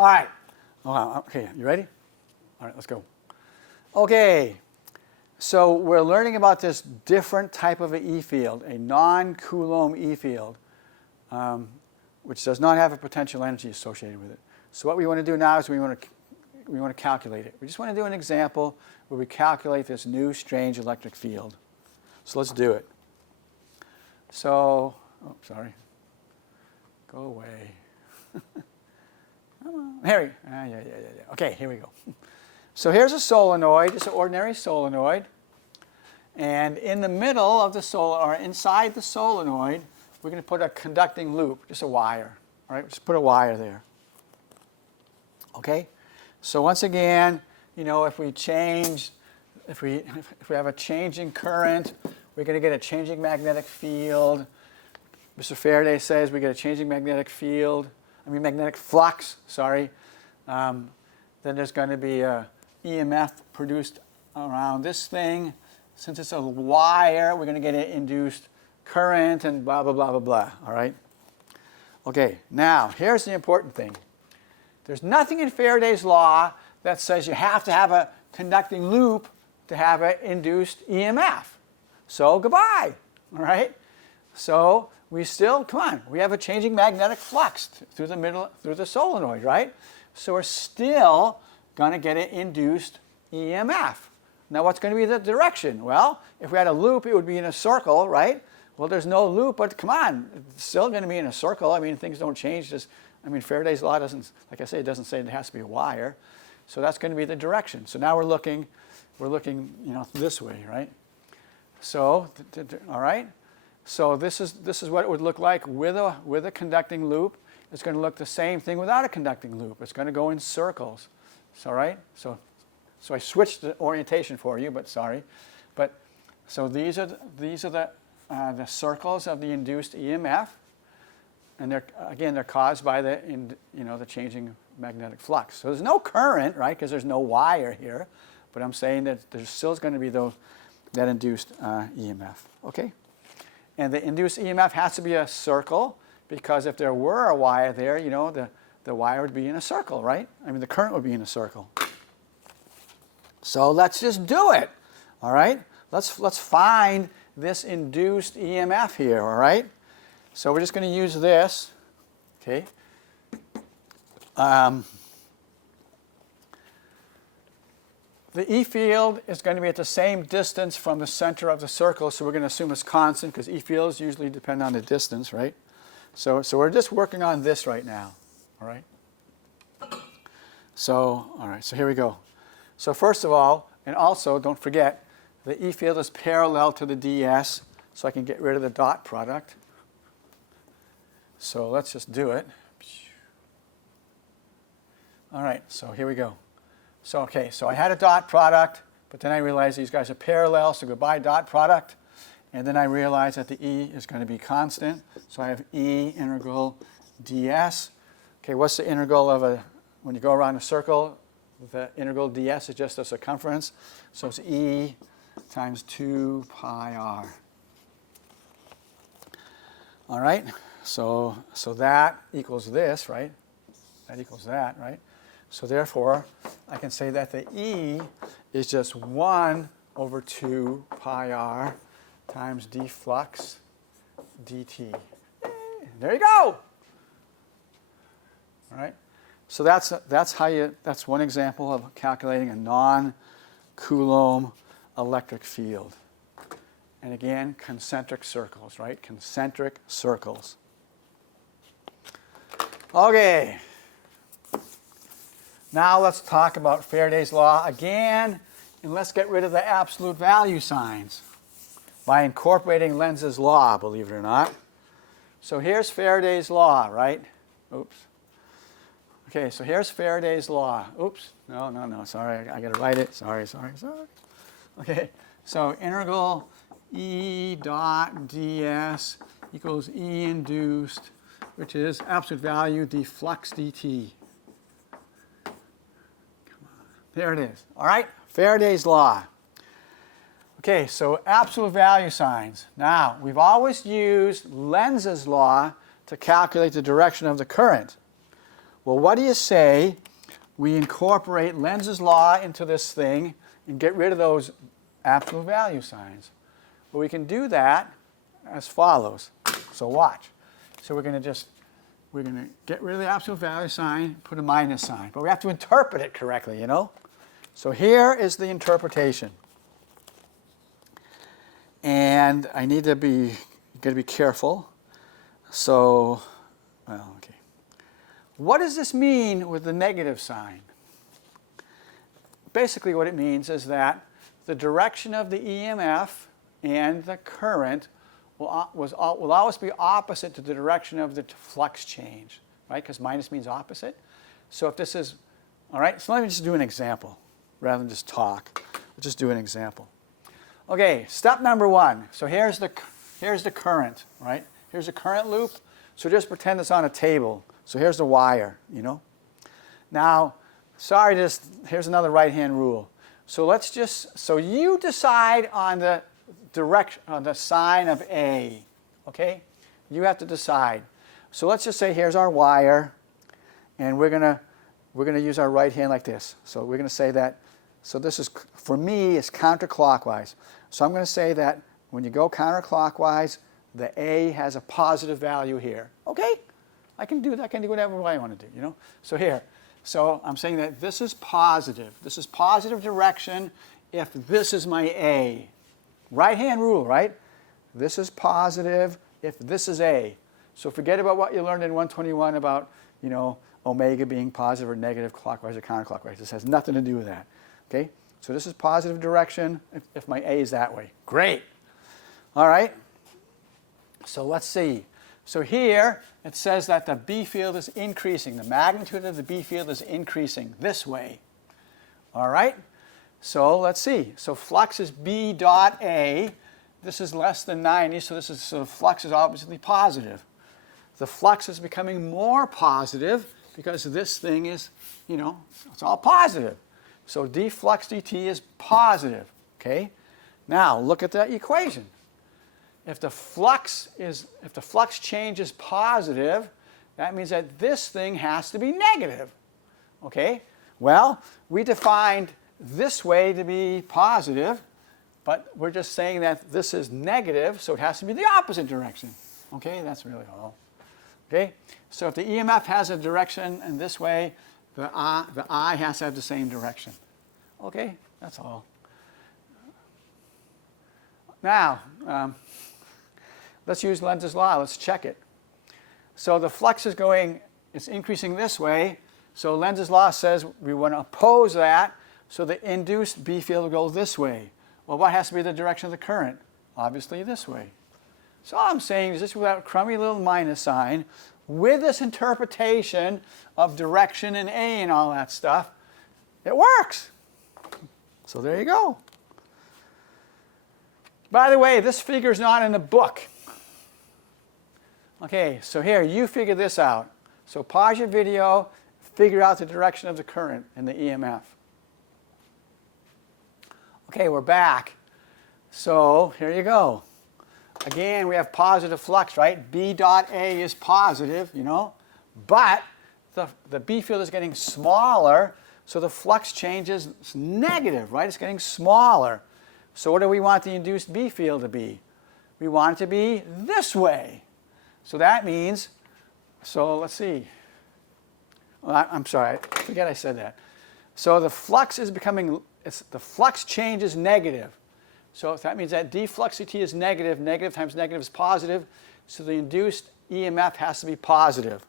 All right. Okay, you ready? All right, let's go. Okay, so we're learning about this different type of an E field, a non-Coulomb E field, which does not have a potential energy associated with it. So what we want to do now is we want to calculate it. We just want to do an example where we calculate this new strange electric field. So let's do it. So, oh, sorry. Go away. Come on. Here we go. Yeah. Okay, here we go. So here's a solenoid, just an ordinary solenoid. And in the middle of the or inside the solenoid, we're going to put a conducting loop, just a wire. All right, just put a wire there. Okay? So once again, you know, if we have a changing current, we're going to get a changing magnetic field. Mr. Faraday says we get a changing magnetic flux, sorry. Then there's going to be a EMF produced around this thing. Since it's a wire, we're going to get an induced current and blah, blah, blah, blah, blah, all right? Okay, now, here's the important thing. There's nothing in Faraday's law that says you have to have a conducting loop to have an induced EMF. So, goodbye, all right? So, we still, come on, we have a changing magnetic flux through the solenoid, right? So we're still going to get an induced EMF. Now what's going to be the direction? Well, if we had a loop, it would be in a circle, right? Well, there's no loop, but come on, it's still going to be in a circle. I mean, things don't change. Faraday's law doesn't, like I say, it doesn't say it has to be a wire. So that's going to be the direction. So now we're looking, you know, this way, right? So, all right? So this is what it would look like with a conducting loop. It's going to look the same thing without a conducting loop. It's going to go in circles. So, right? So I switched the orientation for you, but sorry. But so these are the circles of the induced EMF, and they're caused by the changing magnetic flux. So there's no current, right? Because there's no wire here. But I'm saying that there's still going to be that induced EMF. Okay. And the induced EMF has to be a circle, because if there were a wire there, you know, the wire would be in a circle, right? I mean, the current would be in a circle. So let's just do it, all right? Let's find this induced EMF here, all right? So we're just going to use this, okay? The E field is going to be at the same distance from the center of the circle, so we're going to assume it's constant, because E fields usually depend on the distance, right? So we're just working on this right now, all right? So, all right, so here we go. So first of all, and also don't forget, the E field is parallel to the ds, so I can get rid of the dot product. So let's just do it. All right, so here we go. So, okay, so I had a dot product, but then I realized these guys are parallel, so goodbye dot product. And then I realized that the E is going to be constant. So I have E integral ds. Okay, what's the integral of when you go around a circle, the integral ds is just the circumference. So it's E times 2 pi r. All right, so that equals this, right? That equals that, right? So therefore, I can say that the E is just 1 over 2 pi r times d flux dt. There you go. All right. So that's one example of calculating a non-Coulomb electric field. And again, concentric circles, right? Concentric circles. Okay. Now let's talk about Faraday's law again, and let's get rid of the absolute value signs by incorporating Lenz's law, believe it or not. So here's Faraday's law, right? Oops. Okay, so here's Faraday's law. Oops. No, sorry, I got to write it. Sorry. Okay, so integral E dot ds equals E induced, which is absolute value d flux dt. There it is. All right, Faraday's law. Okay, so absolute value signs. Now, we've always used Lenz's law to calculate the direction of the current. Well, what do you say we incorporate Lenz's law into this thing and get rid of those absolute value signs? Well, we can do that as follows. So watch. So we're going to get rid of the absolute value sign, put a minus sign. But we have to interpret it correctly, you know? So here is the interpretation. And I need to be, got to be careful. So, well, okay. What does this mean with the negative sign? Basically what it means is that the direction of the EMF and the current will always be opposite to the direction of the flux change, right? Because minus means opposite. So if this is, all right, so let me just do an example rather than just talk. Let's just do an example. Okay, step number one. So here's the current, right? Here's a current loop. So just pretend it's on a table. So here's the wire, you know. Now, here's another right-hand rule. So let's just, so you decide on the direction, on the sign of A, okay? You have to decide. So let's just say here's our wire, and we're gonna use our right hand like this. So we're gonna say that, so this is, for me, is counterclockwise. So I'm gonna say that when you go counterclockwise, the A has a positive value here. Okay? I can do that. I can do whatever I want to do, you know? So here. So I'm saying that this is positive. This is positive direction if this is my A. Right-hand rule, right? This is positive if this is A. So forget about what you learned in 121 about, you know, omega being positive or negative clockwise or counterclockwise. This has nothing to do with that. Okay? So this is positive direction if my A is that way. Great. All right. So let's see. So here it says that the B field is increasing. The magnitude of the B field is increasing this way. All right? So let's see. So flux is B dot A. This is less than 90, so the flux is obviously positive. The flux is becoming more positive because this thing is, you know, it's all positive. So d flux dt is positive. Okay? Now look at that equation. If the flux change is positive, that means that this thing has to be negative. Okay? Well, we defined this way to be positive, but we're just saying that this is negative, so it has to be the opposite direction. Okay? That's really all. Okay? So if the EMF has a direction in this way, the I has to have the same direction. Okay? That's all. Now, let's use Lenz's law. Let's check it. So the flux is going, it's increasing this way. So Lenz's law says we want to oppose that. So the induced B field will go this way. Well, what has to be the direction of the current? Obviously this way. So all I'm saying is just with that crummy little minus sign, with this interpretation of direction and A and all that stuff, it works. So there you go. By the way, this figure is not in the book. Okay, so here, you figure this out. So pause your video, figure out the direction of the current and the EMF. Okay, we're back. So here you go. Again, we have positive flux, right? B dot A is positive, you know, but the B field is getting smaller, so the flux change is negative, right? It's getting smaller. So what do we want the induced B field to be? We want it to be this way. So that means, so let's see. Well, I'm sorry, I forget I said that. So the flux is becoming, the flux change is negative. So that means that d flux dt is negative. Negative times negative is positive. So the induced EMF has to be positive.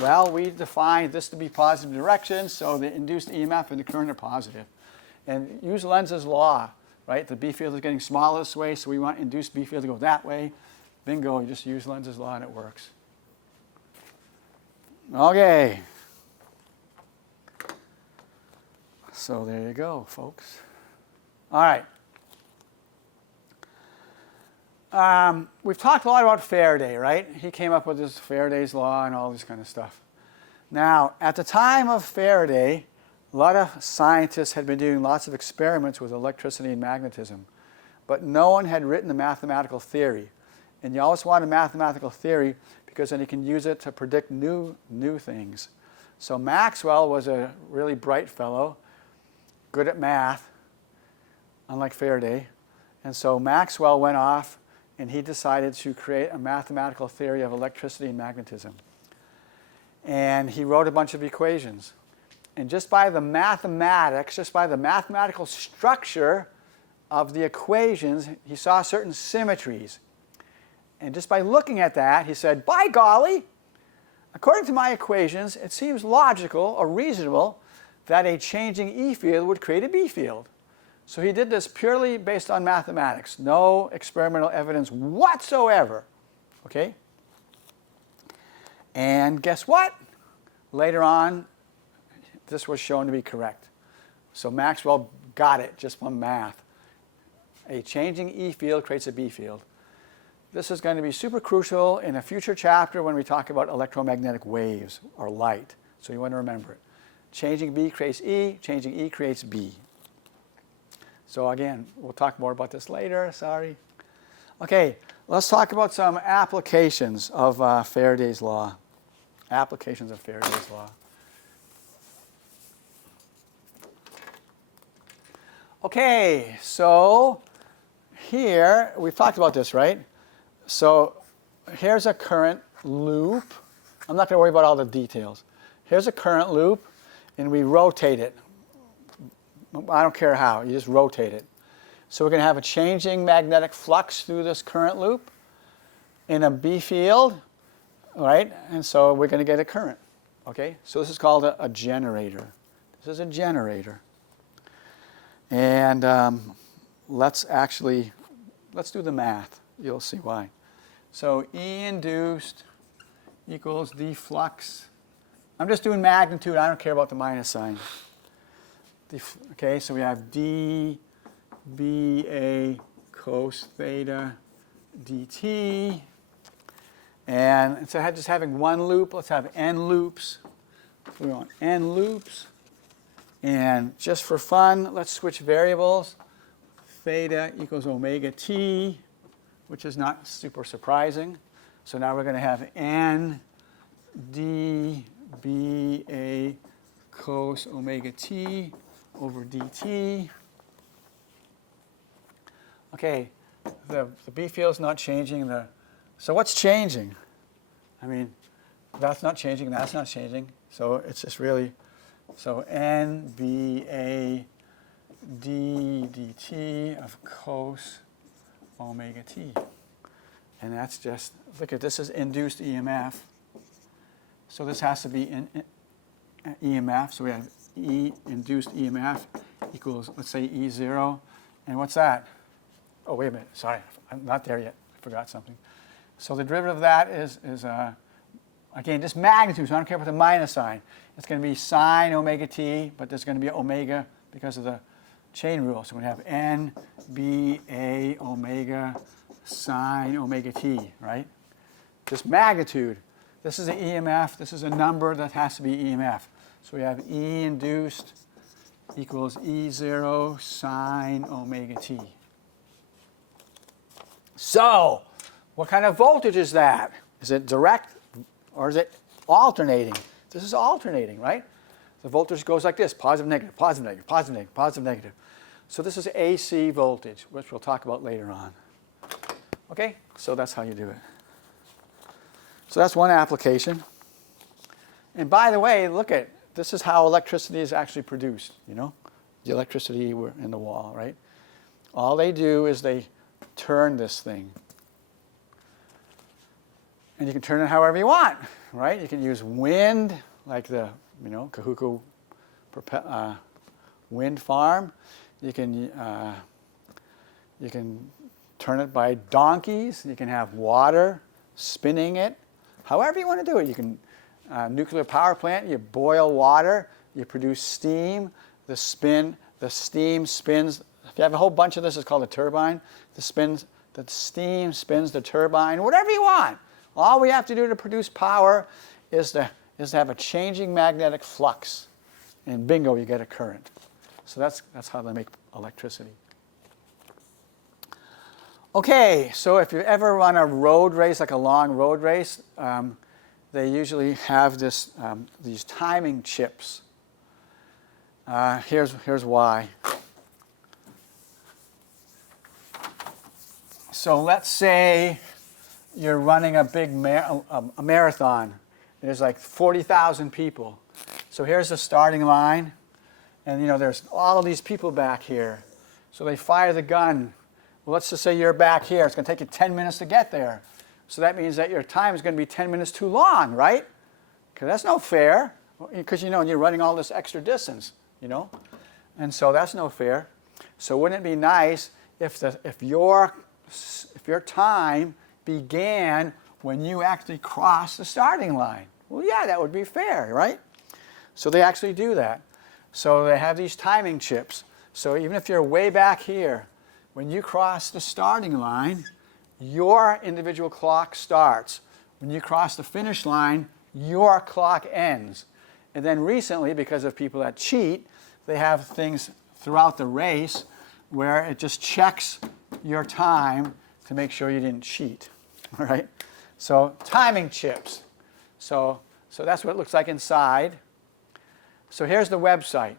Well, we defined this to be positive direction, so the induced EMF and the current are positive. And use Lenz's law, right? The B field is getting smaller this way, so we want induced B field to go that way. Bingo, you just use Lenz's law and it works. Okay. So there you go, folks. All right. We've talked a lot about Faraday, right? He came up with this Faraday's law and all this kind of stuff. Now, at the time of Faraday, a lot of scientists had been doing lots of experiments with electricity and magnetism, but no one had written a mathematical theory. And you always want a mathematical theory because then you can use it to predict new things. So Maxwell was a really bright fellow, good at math, unlike Faraday. And so Maxwell went off and he decided to create a mathematical theory of electricity and magnetism. And he wrote a bunch of equations. And just by the mathematics, just by the mathematical structure of the equations, he saw certain symmetries. And just by looking at that, he said, by golly, according to my equations, it seems logical or reasonable that a changing E field would create a B field. So he did this purely based on mathematics, no experimental evidence whatsoever. Okay? And guess what? Later on, this was shown to be correct. So Maxwell got it just from math. A changing E field creates a B field. This is going to be super crucial in a future chapter when we talk about electromagnetic waves or light. So you want to remember it. Changing B creates E, changing E creates B. So again, we'll talk more about this later, sorry. Okay, let's talk about some applications of Faraday's law. Applications of Faraday's law. Okay, so here, we've talked about this, right? So here's a current loop. I'm not going to worry about all the details. Here's a current loop, and we rotate it. I don't care how, you just rotate it. So we're going to have a changing magnetic flux through this current loop in a B field, right? And so we're going to get a current, okay? So this is called a generator. This is a generator. And let's do the math. You'll see why. So E induced equals D flux. I'm just doing magnitude. I don't care about the minus sign. Okay, so we have d BA cos theta dt. And instead of just having one loop, let's have n loops. We want n loops. And just for fun, let's switch variables. Theta equals omega t, which is not super surprising. So now we're going to have n d BA cos omega t over dt. Okay, the B field's not changing. So what's changing? I mean, that's not changing, that's not changing. So it's just really, so n BA d dt of cos omega t. And that's just, look at this is induced EMF. So this has to be EMF. So we have E induced EMF equals, let's say, E0. And what's that? Oh, wait a minute. Sorry, I'm not there yet. I forgot something. So the derivative of that is again, just magnitude. So I don't care about the minus sign. It's going to be sine omega t, but there's going to be omega because of the chain rule. So we have n BA omega sine omega t, right? Just magnitude. This is an EMF. This is a number that has to be EMF. So we have E induced equals E0 sine omega t. So, what kind of voltage is that? Is it direct or is it alternating? This is alternating, right? The voltage goes like this, positive, negative, positive, negative, positive, negative, positive, negative. So this is AC voltage, which we'll talk about later on. Okay, so that's how you do it. So that's one application. And by the way, look at, this is how electricity is actually produced, you know? The electricity in the wall, right? All they do is they turn this thing. And you can turn it however you want, right? You can use wind, like the, Kahuku wind farm. You can turn it by donkeys. You can have water spinning it. However you want to do it. You can, nuclear power plant, you boil water, you produce steam. The steam spins. If you have a whole bunch of this, it's called a turbine. The steam spins the turbine, whatever you want. All we have to do to produce power is to have a changing magnetic flux. And bingo, you get a current. So that's how they make electricity. Okay, so if you ever run a road race, like a long road race, they usually have these timing chips. Here's why. So let's say you're running a big a marathon. There's like 40,000 people. So here's the starting line, and there's all of these people back here. So they fire the gun. Well, let's just say you're back here. It's going to take you 10 minutes to get there. So that means that your time is going to be 10 minutes too long, right? Because that's no fair. Because you're running all this extra distance, and so that's no fair. So wouldn't it be nice if your time began when you actually crossed the starting line? Well, yeah, that would be fair, right? So they actually do that. So they have these timing chips. So even if you're way back here, when you cross the starting line, your individual clock starts. When you cross the finish line, your clock ends. And then recently, because of people that cheat, they have things throughout the race where it just checks your time to make sure you didn't cheat. All right? So timing chips. So that's what it looks like inside. So here's the website.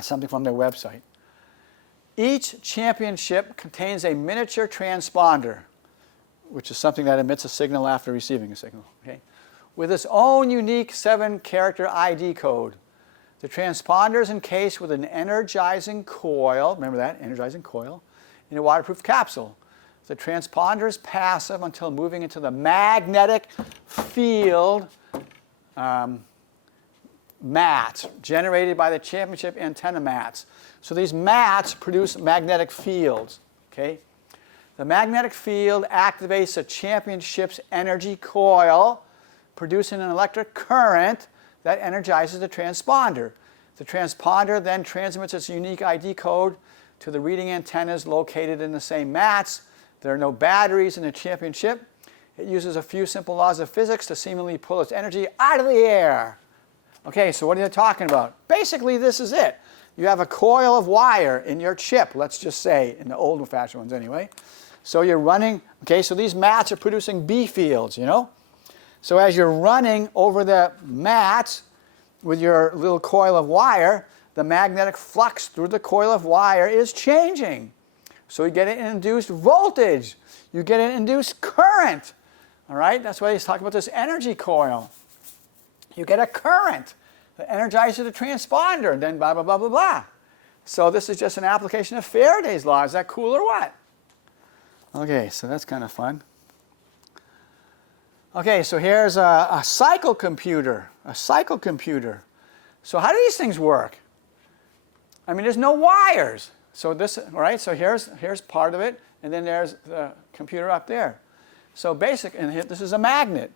Something from their website. Each championship contains a miniature transponder, which is something that emits a signal after receiving a signal, okay, with its own unique 7-character ID code. The transponder is encased with an energizing coil, remember that, energizing coil, in a waterproof capsule. The transponder is passive until moving into the magnetic field mats generated by the championship antenna mats. So these mats produce magnetic fields, okay? The magnetic field activates the championship's energy coil, producing an electric current that energizes the transponder. The transponder then transmits its unique ID code to the reading antennas located in the same mats. There are no batteries in the championship. It uses a few simple laws of physics to seemingly pull its energy out of the air. Okay, so what are they talking about? Basically, this is it. You have a coil of wire in your chip, let's just say, in the old-fashioned ones anyway. So you're running, okay, so these mats are producing B fields, So as you're running over the mats with your little coil of wire, the magnetic flux through the coil of wire is changing. So you get an induced voltage. You get an induced current. All right, that's why he's talking about this energy coil. You get a current that energizes the transponder, and then blah, blah, blah, blah, blah. So this is just an application of Faraday's law. Is that cool or what? Okay, so that's kind of fun. Okay, so here's a cycle computer. A cycle computer. So how do these things work? I mean, there's no wires. So this, all right, so here's part of it, and then there's the computer up there. So and this is a magnet.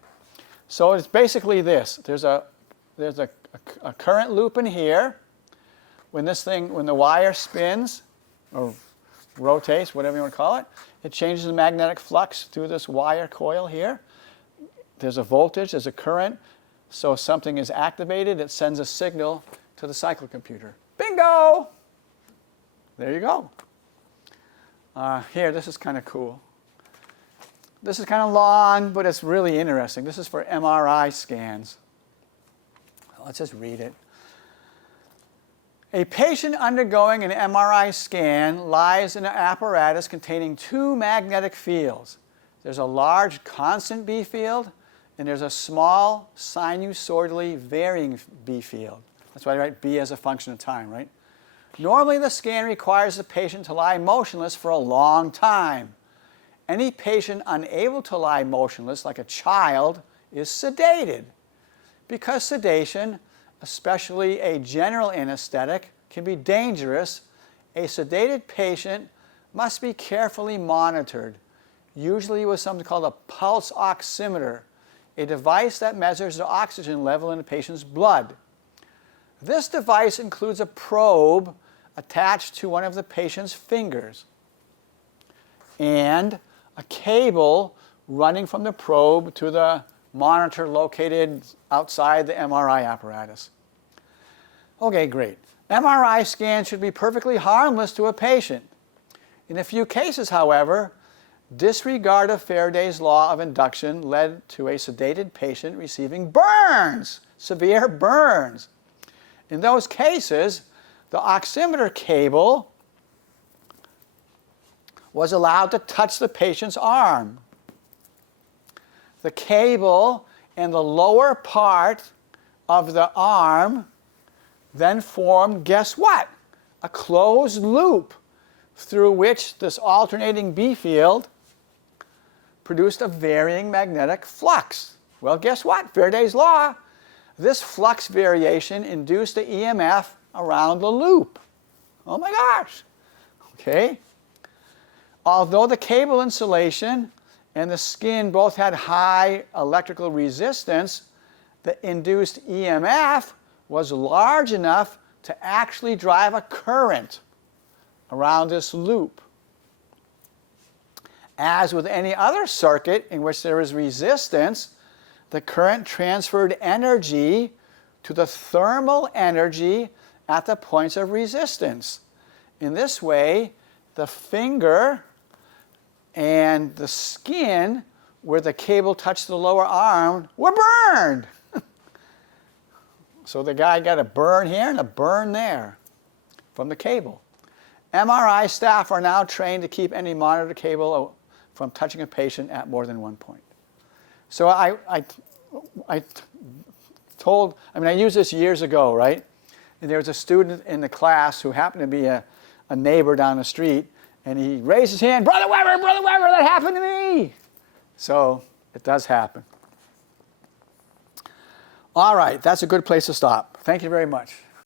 So it's basically this. There's a current loop in here. When the wire spins or rotates, whatever you want to call it, it changes the magnetic flux through this wire coil here. There's a voltage, there's a current. So if something is activated, it sends a signal to the cycle computer. Bingo! There you go. Here, this is kind of cool. This is kind of long, but it's really interesting. This is for MRI scans. Let's just read it. A patient undergoing an MRI scan lies in an apparatus containing two magnetic fields. There's a large constant B field, and there's a small sinusoidally varying B field. That's why I write B as a function of time, right? Normally, the scan requires the patient to lie motionless for a long time. Any patient unable to lie motionless, like a child, is sedated. Because sedation, especially a general anesthetic, can be dangerous, a sedated patient must be carefully monitored, usually with something called a pulse oximeter, a device that measures the oxygen level in the patient's blood. This device includes a probe attached to one of the patient's fingers and a cable running from the probe to the monitor located outside the MRI apparatus. Okay, great. MRI scans should be perfectly harmless to a patient. In a few cases, however, disregard of Faraday's law of induction led to a sedated patient receiving burns, severe burns. In those cases, the oximeter cable was allowed to touch the patient's arm. The cable and the lower part of the arm then formed, guess what? A closed loop through which this alternating B field produced a varying magnetic flux. Well, guess what? Faraday's law. This flux variation induced the EMF around the loop. Oh my gosh. Okay. Although the cable insulation and the skin both had high electrical resistance, the induced EMF was large enough to actually drive a current around this loop. As with any other circuit in which there is resistance, the current transferred energy to the thermal energy at the points of resistance. In this way, the finger and the skin where the cable touched the lower arm were burned. So the guy got a burn here and a burn there from the cable. MRI staff are now trained to keep any monitor cable from touching a patient at more than one point. So I used this years ago, right? And there was a student in the class who happened to be a neighbor down the street, and he raised his hand, Brother Weber, that happened to me. So it does happen. All right, that's a good place to stop. Thank you very much.